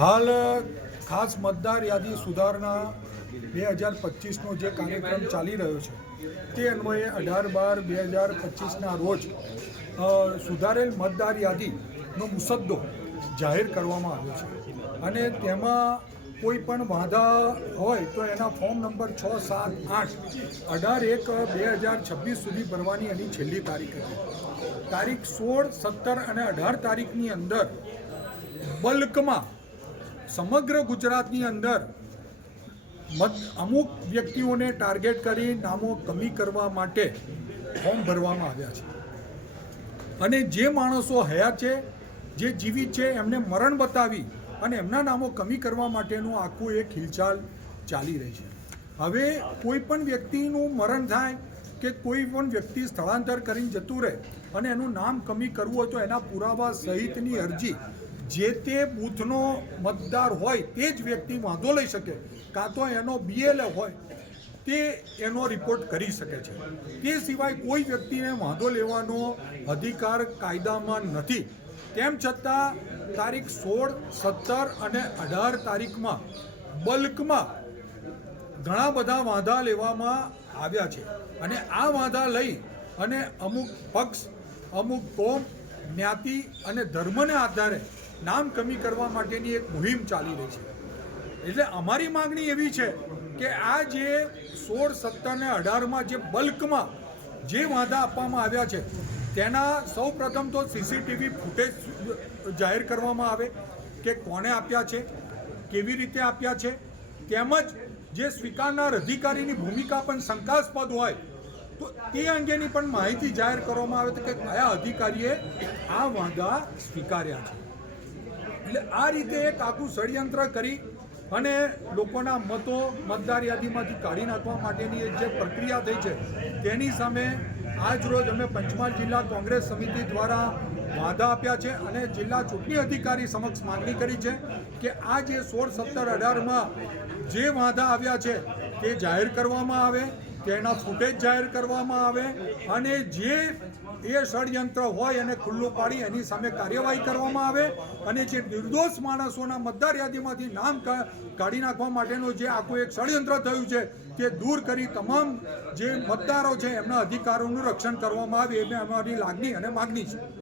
હાલ ખાસ મતદાર યાદી સુધારણા બે હજાર પચીસનો જે કાર્યક્રમ ચાલી રહ્યો છે, તે અન્વયે અઢાર બાર બે હજાર પચીસના રોજ સુધારેલ મતદાર યાદીનો મુસદ્દો જાહેર કરવામાં આવ્યો છે. અને તેમાં કોઈ પણ વાંધા હોય તો એના ફોર્મ નંબર છ, સાત, આઠ, અઢાર, એક, બે હજાર છવ્વીસ સુધી ભરવાની એની છેલ્લી તારીખ હતી. તારીખ સોળ, સત્તર અને અઢાર તારીખની અંદર બલ્કમાં સમગ્ર ગુજરાતની અંદર મત અમુક વ્યક્તિઓને ટાર્ગેટ કરી નામો કમી કરવા માટે ફોર્મ ભરવામાં આવ્યા છે. અને જે માણસો હયાત છે, જે જીવિત છે, એમને મરણ બતાવી અને એમના નામો કમી કરવા માટેનું આખું એક હિલચાલ ચાલી રહી છે. હવે કોઈ પણ વ્યક્તિનું મરણ થાય કે કોઈ પણ વ્યક્તિ સ્થળાંતર કરીને જતું રહે અને એનું નામ કમી કરવું હોય તો એના પુરાવા સહિતની અરજી જે તે બૂથનો મતદાર હોય તે જ વ્યક્તિ વાંધો લઈ શકે, કાં તો એનો બીએલએ હોય, તે એનો રિપોર્ટ કરી શકે છે. તે સિવાય કોઈ વ્યક્તિને વાંધો લેવાનો અધિકાર કાયદામાં નથી. તેમ છતાં, તારીખ સોળ, સત્તર અને અઢાર તારીખમાં બલ્કમાં ઘણા બધા વાંધા લેવામાં આવ્યા છે. અને આ વાંધા લઈ અને અમુક પક્ષ, અમુક કોમ, જ્ઞાતિ અને ધર્મને આધારે નામ કમી કરવા માટેની એક મુહિમ ચાલી રહી છે. એટલે અમારી માંગણી એવી છે કે આ જે સોળ, સત્તર ને અઢારમાં જે બલ્કમાં જે વાંધા આપવામાં આવ્યા છે, તેના સૌ પ્રથમ તો સીસીટીવી ફૂટેજ જાહેર કરવામાં આવે કે કોણે આપ્યા છે, કેવી રીતે આપ્યા છે, તેમજ જે સ્વીકારનાર અધિકારીની ભૂમિકા પણ શંકાસ્પદ હોય, તો તે અંગેની પણ માહિતી જાહેર કરવામાં આવે તો કે કયા અધિકારીએ આ વાંધા સ્વીકાર્યા છે. એટલે આ રીતે એક આખું ષડયંત્ર કરી અને લોકોના મતો, મતદાર યાદીમાંથી કાઢી નાખવા માટેની જે પ્રક્રિયા થઈ છે, તેની સામે આજ રોજ અમે પંચમહાલ જિલ્લા કોંગ્રેસ સમિતિ દ્વારા વાંધા આપ્યા છે અને જિલ્લા ચૂંટણી અધિકારી સમક્ષ માંગણી કરી છે કે આ જે સોળ, સત્તર, અઢારમાં જે વાંધા આવ્યા છે તે જાહેર કરવામાં આવે. તેના ફૂટેજ જાહેર કરવામાં આવે અને જે એ ષડયંત્ર હોય એને ખુલ્લું પાડી એની સામે કાર્યવાહી કરવામાં આવે અને જે નિર્દોષ માણસોના મતદાર યાદીમાંથી નામ કાઢી નાખવા માટેનું જે આખું એક ષડયંત્ર થયું છે તે દૂર કરી તમામ જે મતદારો છે એમના અધિકારોનું રક્ષણ કરવામાં આવે એ અમારી લાગણી અને માગણી છે.